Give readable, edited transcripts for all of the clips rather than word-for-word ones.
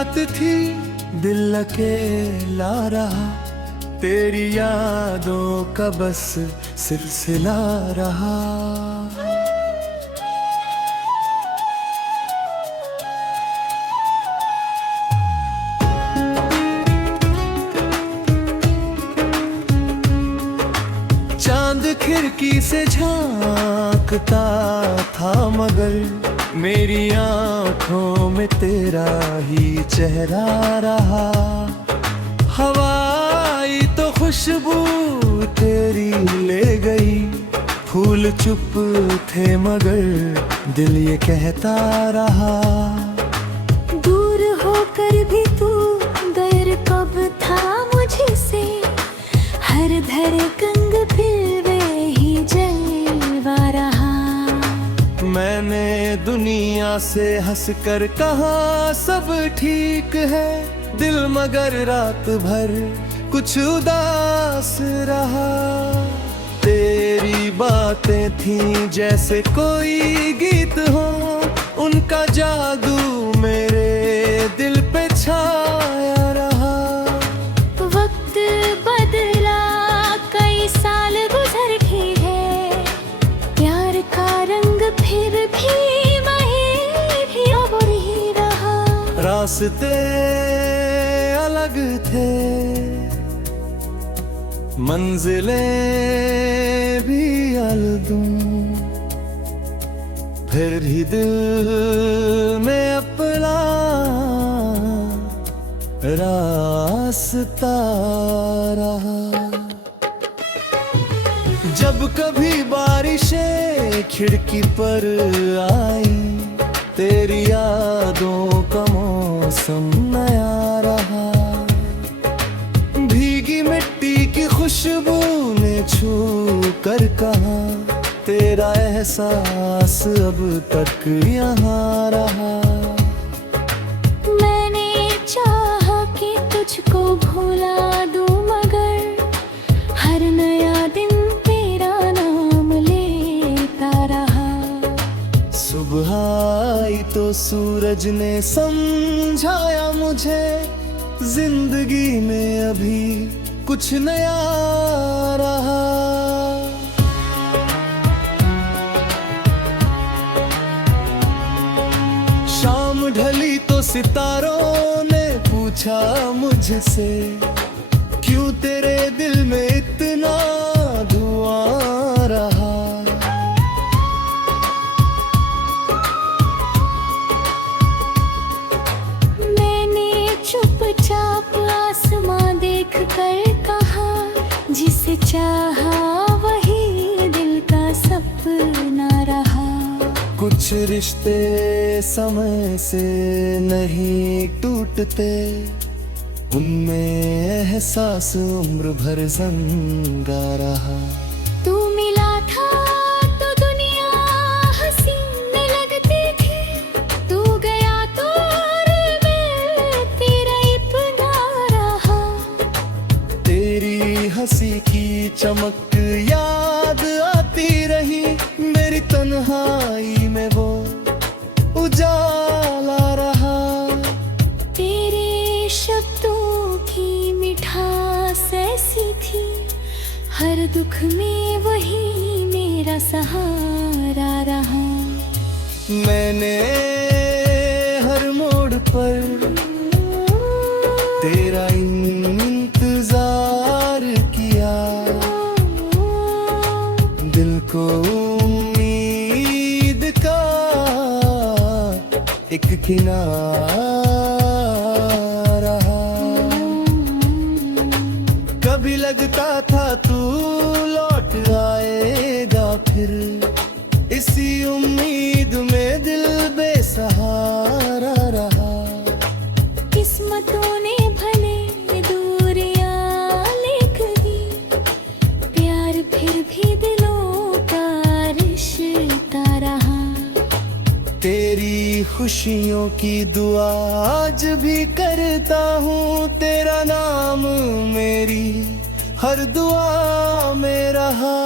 रात थी, दिल अकेला रहा, तेरी यादों का बस सिलसिला रहा। चांद खिड़की से झांकता था, मगर मेरी आंखों में तेरा ही चेहरा रहा। हवाई तो खुशबू तेरी ले गई, फूल चुप थे मगर दिल ये कहता रहा। दूर होकर भी तू गैर कब था मुझसे, हर धड़कन फिर वे ही जलवा रहा। मैंने दुनिया से हंसकर कहा सब ठीक है, दिल मगर रात भर कुछ उदास रहा। तेरी बातें थी जैसे कोई गीत हो, उनका जादू मेरे दिल पे छाया रहा। वक्त बदला, कई साल गुजर गए हैं, प्यार का रंग फिर भी वही भी अब ही रहा। रास्ते अलग थे, मंजिलें भी अलगू, फिर भी दिल में अपना रास्ता रहा। जब कभी बारिशें खिड़की पर आई, तेरी यादों का मौसम नया रहा। भीगी मिट्टी की खुशबू ने छू कर कहा, तेरा एहसास अब तक यहाँ रहा। मैंने चाहा कि तुझको भुला दूं, मगर हर नया दिन तेरा नाम लेता रहा। सुबह आई तो सूरज ने समझाया मुझे, जिंदगी में अभी कुछ नया रहा। शाम ढली तो सितारों ने पूछा मुझसे, क्यों तेरे दिल में इतना धुआं रहा। मैंने चुपचाप आसमां देख कर कहा, जिसे चाहा वही दिल का सपना रहा। कुछ रिश्ते समय से नहीं टूटते, उनमें एहसास उम्र भर जिंदा रहा। तू मिला था तो दुनिया हसीन लगती थी, तू गया तो मैं तेरा अपना रहा। तेरी हंसी की चमक याद आती रही, मेरी तन्हाई में वो उजाला रहा। तेरे शब्दों की मिठास ऐसी थी, हर दुख में वही मेरा सहारा रहा। मैंने हर मोड़ पर तेरा इंतजार किया, दिल को उम्मीद का एक किनारा रहा। कभी लगता था तू लौट आएगा फिर, इसी उम्मीद में दिल बेसहारा रहा। किस्मतों ने भले दूरियां लिख दी, प्यार फिर भी दिलों का रिश्ता रहा। तेरी खुशियों की दुआ आज भी करता हूँ, तेरा नाम मेरी हर दुआ में रहा।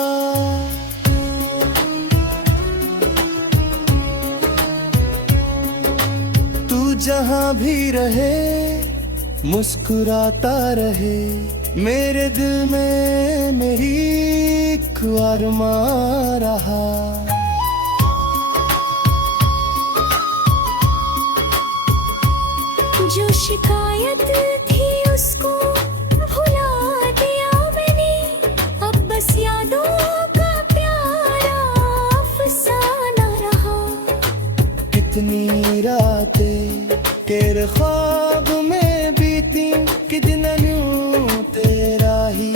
जहां भी रहे मुस्कुराता रहे। मेरे दिल में मेरी एक अरमां रहा। जो शिकायत थी उसको भुला दिया मैंने, अब बस यादों का प्यारा अफसाना रहा। कितनी रातें तेरे ख्वाब में बीती, कितना यूं तेरा ही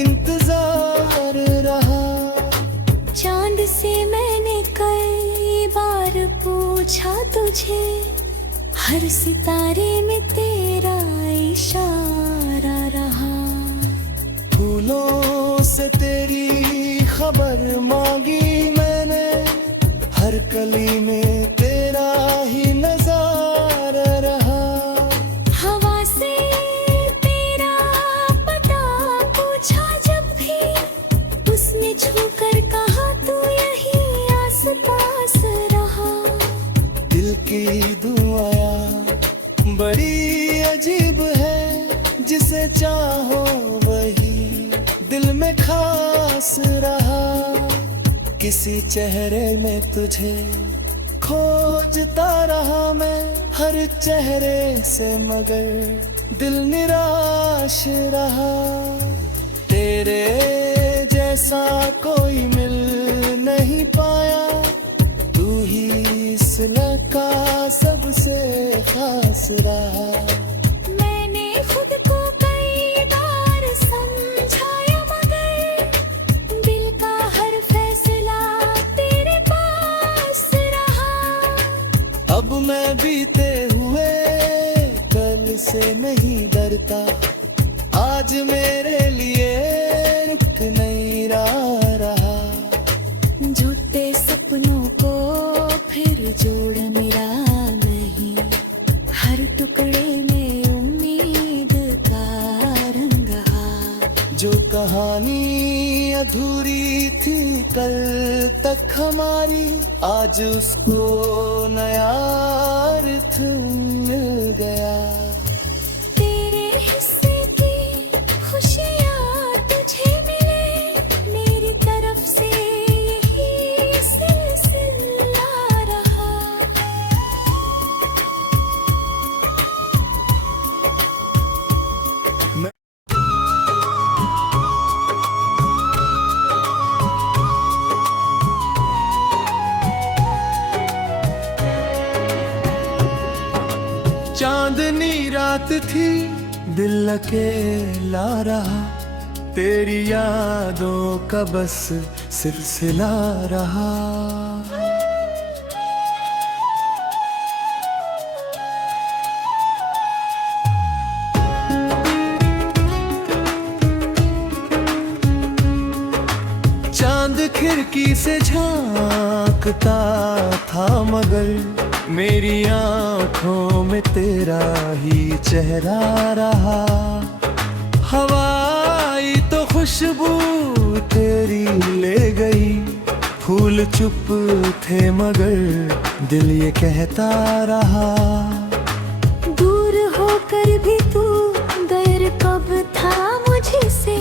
इंतजार रहा। चांद से मैंने कई बार पूछा तुझे, हर सितारे में तेरा इशारा रहा। फूलों से तेरी खबर मांगी मैंने, हर कली में तेरा ही नजारा रहा। हवा से तेरा पता पूछा जब भी, उसने छूकर कहा तू यही आस पास रहा। दिल की दुआया बड़ी अजीब है, जिसे चाहो वही दिल में खास रहा। किसी चेहरे में तुझे खोजता रहा मैं, हर चेहरे से मगर दिल निराश रहा। तेरे जैसा कोई मिल नहीं पाया, तू ही इस लका सबसे खास रहा। मैंने खुद को कई बार समझाया, मगर दिल का हर फैसला तेरे पास रहा। अब मैं बीते हुए कल से नहीं डरता, आज मेरे लिए रुक नहीं रहा। झूठे सपनों को फिर जोड़ मेरा नहीं, हर टुकड़े में उम्मीद का रंग रहा। जो कहानी अधूरी थी कल तक हमारी, आज उसको नया अर्थ मिल गया। तेरे हिस्से की खुशियाँ तुझे मिले, मेरी तरफ से यही सिलसिला रहा। चांदनी रात थी दिल अकेला रहा, तेरी यादों का बस सिलसिला रहा। चांद खिड़की से झांकता था मगर मेरी आंखों में तेरा ही चेहरा रहा। हवाई तो खुशबू तेरी ले गई, फूल चुप थे मगर दिल ये कहता रहा। दूर होकर भी तू गैर कब था मुझसे,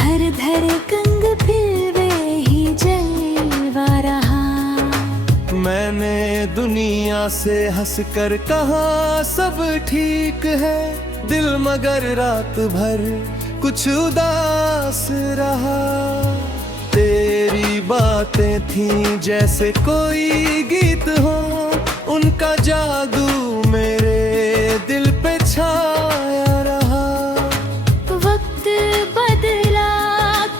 हर धड़कन फिर वही जलवा रहा। मैंने दुनिया से हंसकर कहा सब ठीक है, दिल मगर रात भर कुछ उदास रहा। तेरी बातें थी जैसे कोई गीत हो, उनका जादू मेरे दिल पे छाया रहा। वक्त बदला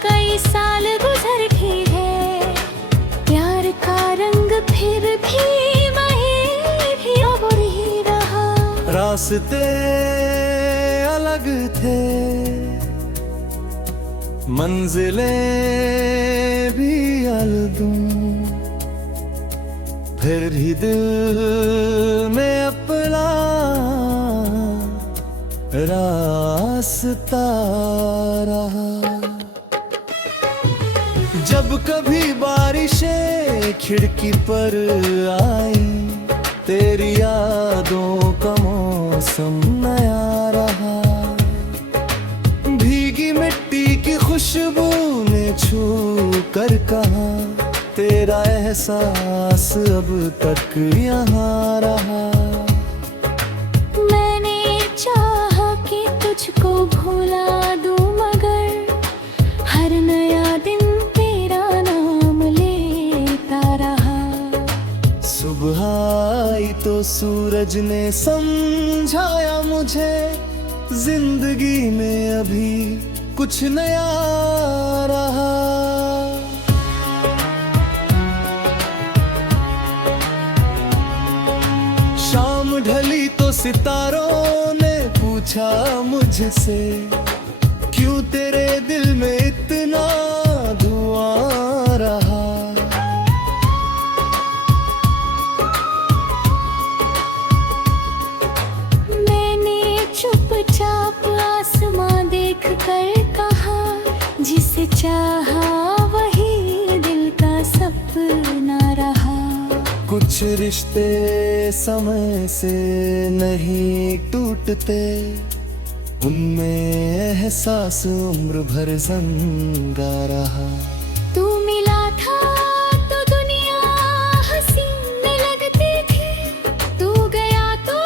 कई साल गुजर गए, प्यार का रंग फिर भी वही अब ही रहा। रास्ते अलग थे, मंजिलें भी अलगू, फिर भी दिल में अपना रास्ता रहा। जब कभी बारिशें खिड़की पर आई, तेरी यादों का मौसम नया रहा। भीगी मिट्टी की खुशबू ने छू कर कहा, तेरा एहसास अब तक यहाँ रहा। मैंने चाहा कि तुझको भुला दूं, मगर हर नया दिन तेरा नाम लेता रहा। सुबह आई तो सूरज ने समझाया मुझे, जिंदगी में अभी कुछ नया रहा। शाम ढली तो सितारों ने पूछा मुझसे, क्यों तेरे दिल में इतना धुआं रहा। चुपचाप आसमां देख कर कहा, जिसे चाहा वही दिल का सपना रहा। कुछ रिश्ते समय से नहीं टूटते, उनमें एहसास उम्र भर जिंदा रहा। तू मिला था तो दुनिया हसीन लगती थी, तू गया तो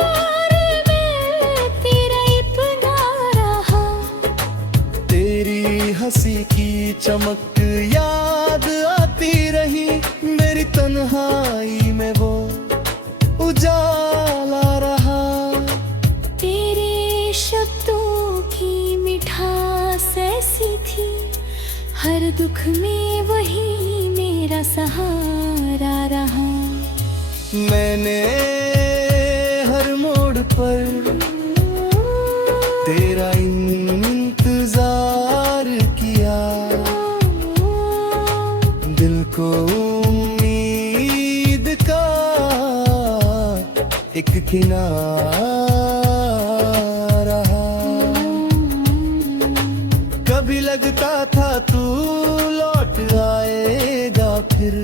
हंसी की चमक याद आती रही, मेरी तन्हाई में वो उजाला रहा। तेरे शब्दों की मिठास ऐसी थी, हर दुख में वही मेरा सहारा रहा। मैंने हर मोड़ पर तेरा इंतजार किया, दिल को उम्मीद का एक किनारा रहा। कभी लगता था तू लौट आएगा फिर,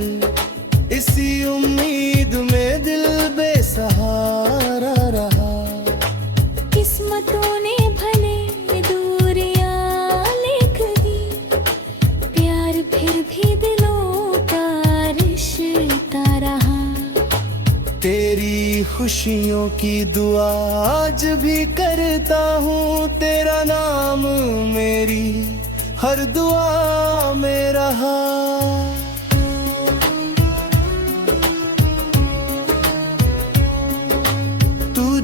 इसी उम्मीद में दिल बेसहारा रहा। किस्मतों ने भले दूरियां लिख दी, प्यार फिर भी दिलों का रिश्ता रहा। तेरी खुशियों की दुआ आज भी करता हूँ, तेरा नाम मेरी हर दुआ में रहा।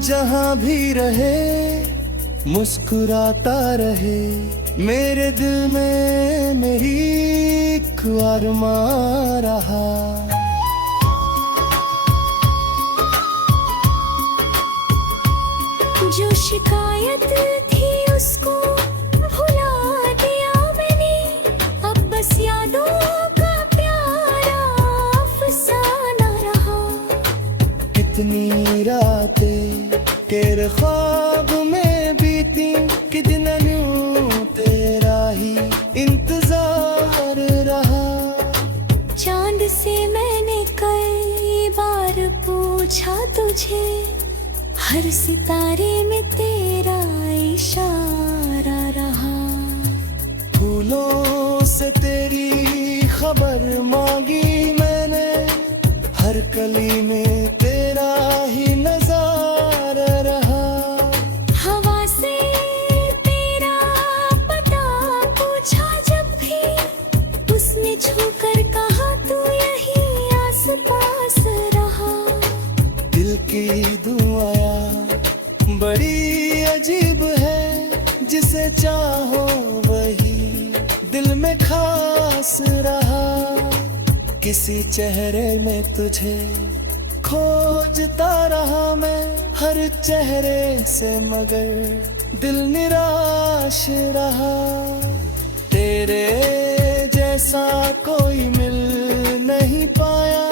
जहाँ भी रहे मुस्कुराता रहे, मेरे दिल में मेरी एक अरमां रहा। जो शिकायत थी उसको भुला दिया मैंने, अब बस यादों का प्यारा अफसाना रहा। कितनी रातें तेरे ख्वाब में बीती, कि दिन यूं तेरा ही इंतजार रहा। चांद से मैंने कई बार पूछा तुझे, हर सितारे में तेरा इशारा रहा। फूलों से तेरी खबर मांगी मैंने, हर कली में तेरा ही नजारा रहा। हवा से तेरा पता पूछा जब भी, उसने छूकर कहा तू यही आस पास रहा। दिल की दुआया बड़ी अजीब है, जिसे चाहो वही दिल में खास रहा। किसी चेहरे में तुझे खोजता रहा मैं, हर चेहरे से मगर दिल निराश रहा। तेरे जैसा कोई मिल नहीं पाया,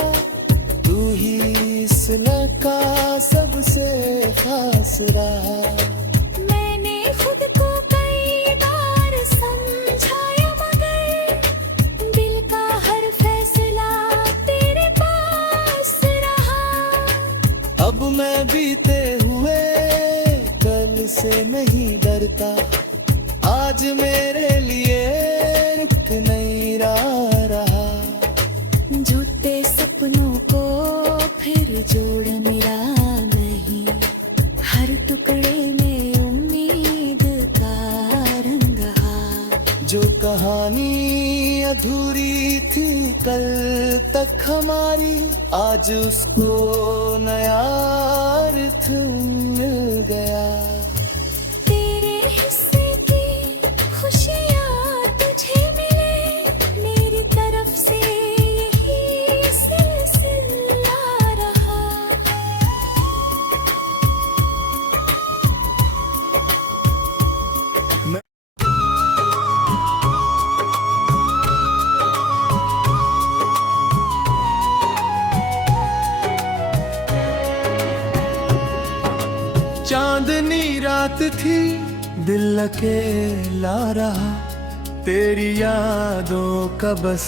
तू ही इस लका सबसे खास रहा। मैंने खुद को कई बार समझाया, मगर दिल का हर फैसला तेरे पास रहा। अब रास्ता आज मेरे लिए रुक नहीं रहा। झूठे सपनों को फिर जोड़ मेरा नहीं, हर टुकड़े में उम्मीद का रंग रहा। जो कहानी अधूरी थी कल तक हमारी, आज उसको नया अर्थ मिल गया। तेरे हिस्से की खुशियाँ तुझे मिले, मेरी तरफ से यही सिलसिला रहा। चांदनी रात थी दिल अकेला रहा, तेरी यादों का बस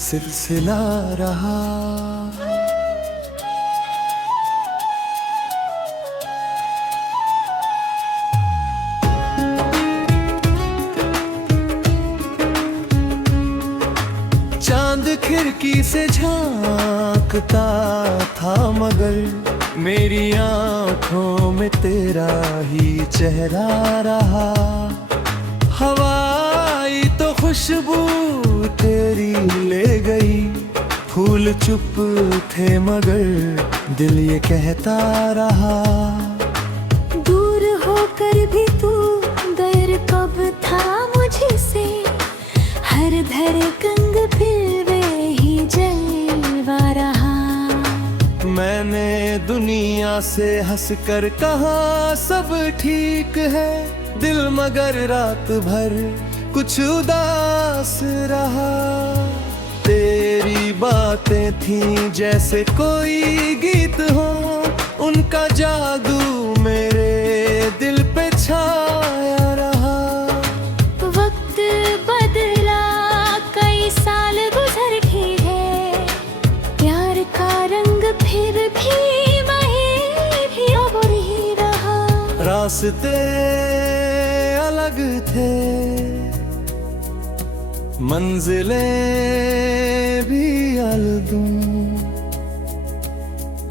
सिलसिला रहा। चांद खिड़की से झांकता था मगर मेरी आंखों में तेरा ही चेहरा रहा। हवाई तो खुशबू तेरी ले गई, फूल चुप थे मगर दिल ये कहता रहा। दूर होकर भी तू गैर कब था मुझसे, हर धड़कन फिर वे ही जलवा रहा। मैंने दुनिया से हंसकर कहा सब ठीक है, दिल मगर रात भर कुछ उदास रहा। तेरी बातें थी जैसे कोई गीत हो, उनका जादू मेरे दिल पे छाया रहा। वक्त बदला, कई साल गुजर गए हैं, प्यार का रंग फिर भी वही भी अब ही रहा। रास्ते अलग थे, मंजिलें भी अलगू,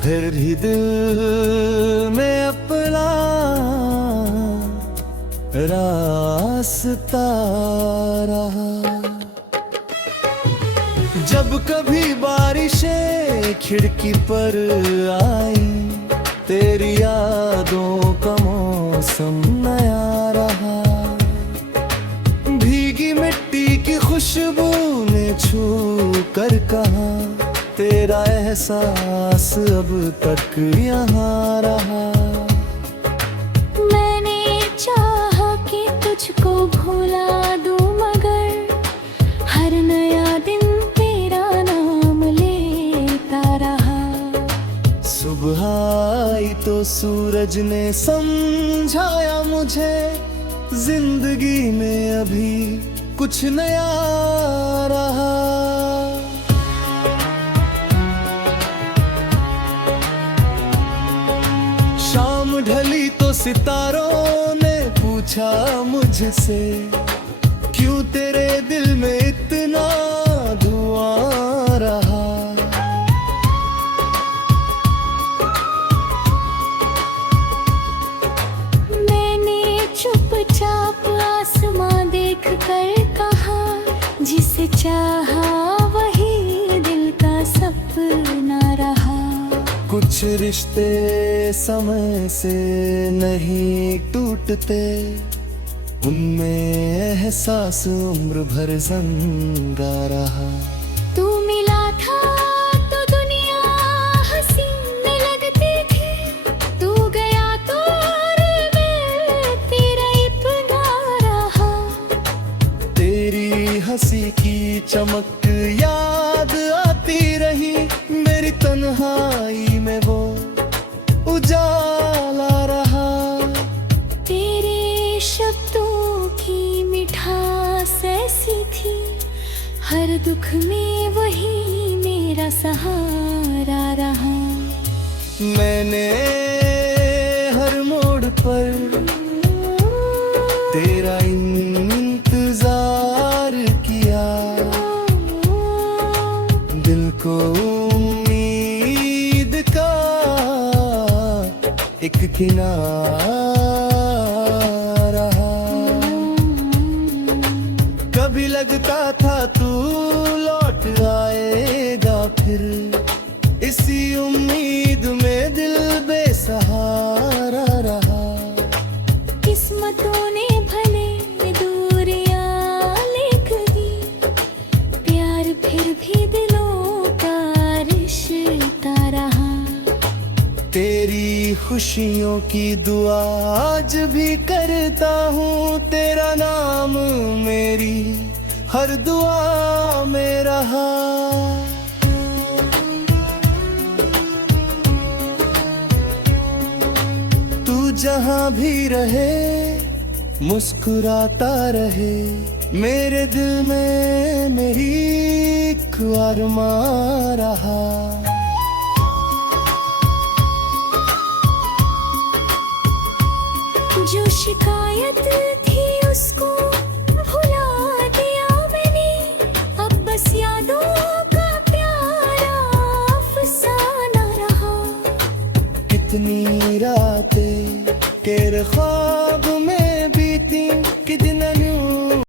फिर भी दिल में अपना रास्ता रहा। जब कभी बारिशें खिड़की पर आई, तेरी यादों का मौसम नया रहा। भीगी मिट्टी की खुशबू ने छू कर कहा, तेरा एहसास अब तक यहाँ रहा। मैंने चाहा कि तुझको भुला दूं मगर हर नया दिन तेरा नाम लेता रहा। सुबह आई तो सूरज ने समझाया मुझे, जिंदगी में अभी कुछ नया रहा। शाम ढली तो सितारों ने पूछा मुझसे, क्यों तेरे दिल में इतना धुआं रहा। चुपचाप आसमां देख कर कहा, जिसे चाहा वही दिल का सपना रहा। कुछ रिश्ते समय से नहीं टूटते, उनमें एहसास उम्र भर जिंदा रहा। तू मिला था तो दुनिया हसीन लगती थी, तू गया तो हंसी की चमक याद आती रही, मेरी तन्हाई में वो उजाला रहा। तेरे शब्दों की मिठास ऐसी थी, हर दुख में वही मेरा सहारा रहा। मैंने हर मोड़ पर तेरा इंतजार किया, दिल को उम्मीद का एक किनारा रहा। कभी लगता था तू लौट आएगा फिर, इसी उम्मीद में दिल बेसहारा रहा। किस्मतों ने भले दूरियां लिख दी, प्यार फिर भी दिलों का रिश्ता रहा। तेरी खुशियों की दुआ आज भी करता हूँ, तेरा नाम मेरी हर दुआ में रहा। तू जहाँ भी रहे मुस्कुराता रहे, मेरे दिल में मेरी एक अरमां रहा। जो शिकायत थी उसको भुला दिया मैंने, अब बस यादों का प्यारा अफसाना रहा। कितनी रातें तेरे ख्वाब